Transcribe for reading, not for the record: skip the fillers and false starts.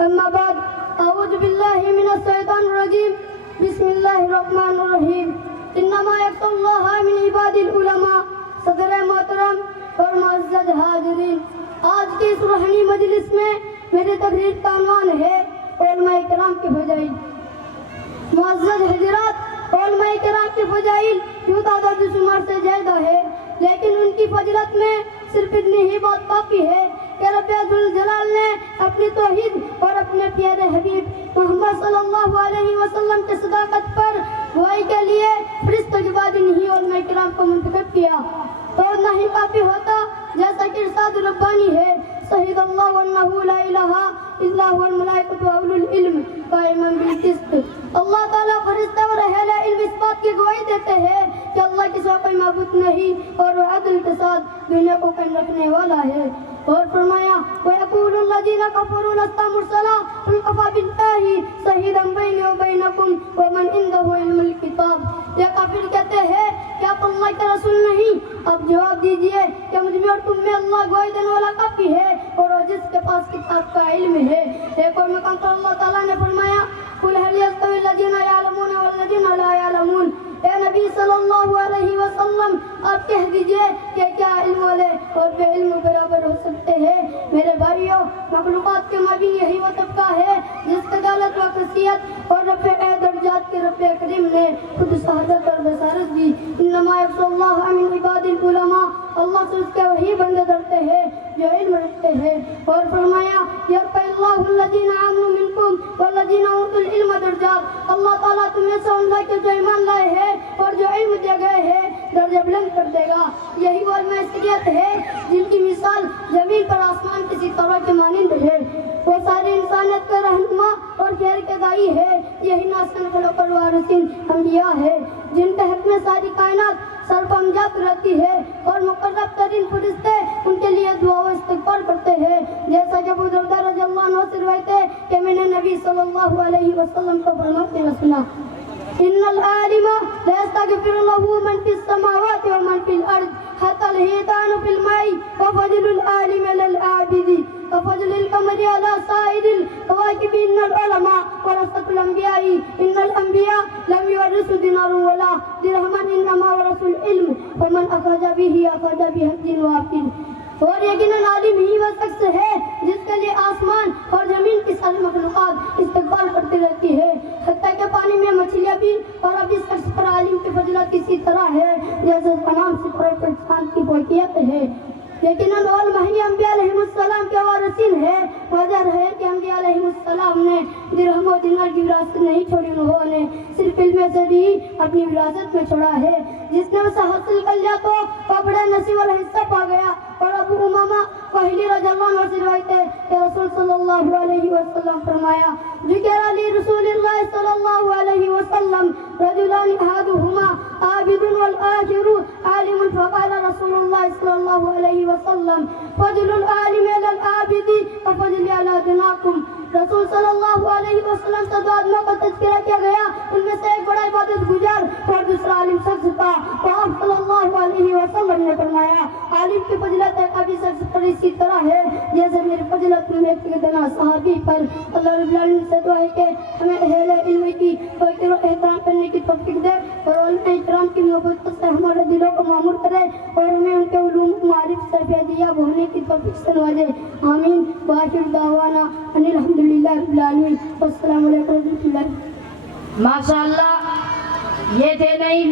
أما بعد أعوذ بالله من الشيطان الرجيم بسم الله الرحمن الرحيم إنما يخشى الله من عباد العلماء صدر محترم اور معزز حاضرین، آج کی اس روحانی مجلس میں میرے تقریر کا عنوان ہے علماء کرام کی فضائل۔ معزز حضرات، علماء کرام کی فضائل یوں تعداد شمار سے زیادہ ہے، لیکن ان کی فضیلت میں صرف اتنی ہی بات کافی ہے کہ رب ذوالجلال نے اپنی توحید اور اپنے پیارے حبیب محمد صلی اللہ علیہ وسلم کی صداقت پر گواہی کے لیے فرشتوں کے بعد انہی علماء کرام کو منتخب کیا، تو نہ ہی کافی ہوتا جیسا کہ ارشاد ربانی ہے، شہید اللہ انہ لا الہ الا هو الملائکۃ واولو العلم قائما بالقسط۔ اللہ تعالیٰ فرشتے اور اہل علم اس بات کی گواہی دیتے ہیں کہ اللہ کے سوا کوئی معبود نہیں اور وہ عدل کے ساتھ دنیا کو قائم رکھنے والا ہے، اور فرمایا وَيَقُولُ الَّذِينَ كَفَرُوا لَسْتَ مُرْسَلًا قُلْ كَفَىٰ بِاللَّهِ شَهِيدًا بَيْنِي وَبَيْنَكُمْ وَمَنْ عِندَهُ عِلْمُ الْكِتَابِ۔ یہ کافر کہتے ہیں کہ آپ اللہ کے رسول نہیں، اب جواب دیجئے کہ مجھ میں اور تم میں اللہ گواہی دینے والا کافی ہے اور جس کے پاس کتاب کا علم ہے۔ ایک اور مقام پر اللہ تعالیٰ نے فرمایا قُلْ هَلْ يَسْتَوِي الَّذِينَ يَعْلَمُونَ وَالَّذِينَ لَا يَعْلَمُونَ۔ اے نبی صلی اللہ علیہ وسلم، آپ کہہ دیجئے کہ کیا علم والے اور بے علم برابر ہو سکتے ہیں؟ میرے بھائیوں، مخلوقات کے مابین یہی وہ طبقہ ہے جس کے دولت و خصیت اور رفع درجات کے رب کریم نے خود شہادت اور بصارت دی۔ انما یخشی اللہ من عباد العلماء، اللہ سے اس کے وہی بندے ڈرتے ہیں جو علم رکھتے ہیں، اور فرمایا یرفع اللہ الذین آمنوا منکم والذین اوتوا العلم درجات۔ اللہ تعالیٰ تم میں سے ان کے جو ایمان لائے ہیں اور جو علم دے گئے ہیں درجہ بلند کر دے گا۔ یہی وہ علماء شریعت ہے جن کی مثال زمین پر آسمان کے ستاروں کے مانند ہے، وہ ساری انسانیت کے رہنما اور خیر کے دائی ہے۔ یہی ناصر خلق الوارثین انبیاء ہے جن کے حق میں ساری کائنات سرپنجات رہتی ہے اور مقرب ترین فرشتے ان کے لیے دعا و استغفار کرتے ہیں، جیسا کہ ابو دردہ رضی اللہ عنہ سے روایت ہے کہ میں نے نبی صلی اللہ علیہ وسلم کو فرماتے ہوئے سنا ان العالم لا يستغفر له من في السماوات ومن في الارض حتى الحيتان في الماء وفضل العالم على العابد وفضل القمر على سائر الكواكب ان العلماء ورثة الانبياء ان الانبياء لم يورثوا دينارا ولا درهما انما ورثوا العلم ومن اخذ به اخذ بحظ وافر۔ اور یقیناً عالم ہی وہ شخص ہے جس کے لیے آسمان اور زمین کی ساری مخلوقات استقبال کرتی رہتی ہے، حتیٰ کہ پانی میں مچھلیاں بھی، اور اب اس شخص پر عالم کی فضیلت اسی طرح ہے جیسے تمام ستاروں پر چاند کی فوقیت ہے۔ یقیناً علماء ہی انبیاء علیہ السلام کے وارثین ہے۔ واضح ہے کہ انبیاء علیہ السلام نے درہم و دینار کی وراثت نہیں چھوڑی، انہوں نے صرف علم سے بھی اپنی وراثت میں چھوڑا ہے۔ جس نے اسے حاصل کر لیا تو وہ بڑے نصیب والا حصہ پا گیا۔ اور ابو امامہ وحیلی رضی اللہ عنہ سے روایت ہے کہ رسول صلی اللہ علیہ وسلم فرمایا ذکر علی رسول اللہ صلی اللہ علیہ وسلم رجلان احدہما عابد والآخر عالم فقال رسول اللہ صلی اللہ علیہ وسلم فضل العالم علی العابد فضل علی دناکم۔ رسول صلی اللہ علیہ وسلم سے دو آدمیوں کا تذکرہ کیا گیا، ان میں سے ایک بڑا عبادت گزار اور دوسرا عالم شخص تھا، تو آپ صلی اللہ علیہ وسلم نے فرمایا عالم کی فضیلت ایک ابھی شخص پر اسی طرح ہے جیسے میری فضیلت میں ایک صحابی پر۔ اللہ رب العالمین سے دعا ہے کہ ہمیں اہل علم کی توقیر و احترام کرنے کی توفیق دے اور علماء کرام کی محبت سے ہمارے دلوں کو معمور کرے اور ہمیں ان کے علوم معارف سے فیضیاب ہونے کی توفیق سے نوازے، آمین۔ وآخر دعوانا ان الحمدللہ رب العالمین، والسلام علیکم ورحمۃ اللہ۔ ماشاءاللہ، یہ تھے نئی